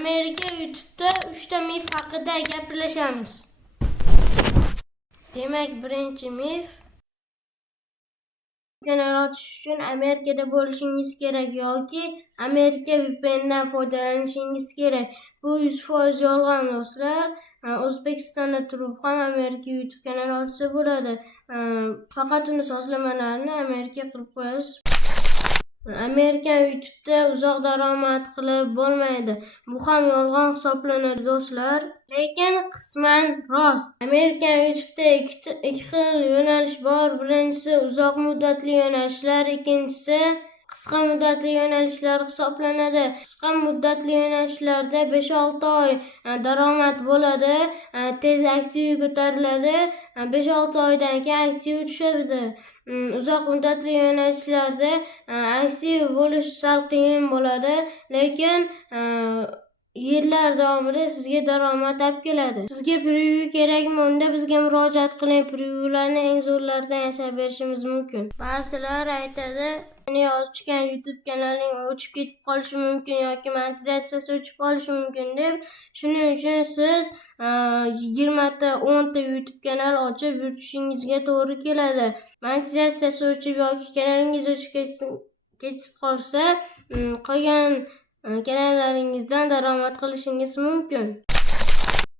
Amerika YouTube'da 3 ta mif haqida gaplashamiz. Demak, birinchi mif. Yaratish uchun Amerikada bo'lishingiz kerak yoki Amerika VPN'dan foydalanishingiz kerak. Bu 100% yolg'on do'stlar. O'zbekistonda turib ham Amerika YouTube kanali ochsa bo'ladi. Faqat uni sozlamalarini Amerika qilib qo'yasiz. Amerika YouTube'da uzoq daromad qilib bo'lmaydi. Bu ham yolg'on hisoblanadi do'stlar. Lekin qisman rost. Amerika YouTube'da ikki xil yo'nalish bor. Birinchisi uzoq muddatli yo'nalishlar, ikkinchisi qisqa muddatli yo'nalishlar hisoblanadi. Qisqa muddatli yo'nalishlarda 5-6 oy daromad bo'ladi, tez aktiv ko'tariladi, 5-6 oydan keyin aktiv tushadi. Uzoq muddatli yo'nalishlarda aktiv bo'lish sal qiyin bo'ladi, lekin yillar davomida sizga daromad olib keladi. Sizga preview kerakmi? Unda bizga murojaat qiling. Previewlarni eng zo'rlaridan yasab berishimiz mumkin. Ba'zilar aytadi, meni ochgan YouTube kanaling o'chib ketib qolishi mumkin yoki monetizatsiyasi o'chib qolishi mumkin deb. Shuning uchun siz 20 ta, 10 ta YouTube kanal ochib yurishingizga to'g'ri keladi. Monetizatsiyasi o'chib yoki kanalingiz o'chib ketib qolsa, qolgan kanallaringizdan daromad qilishingiz mumkin.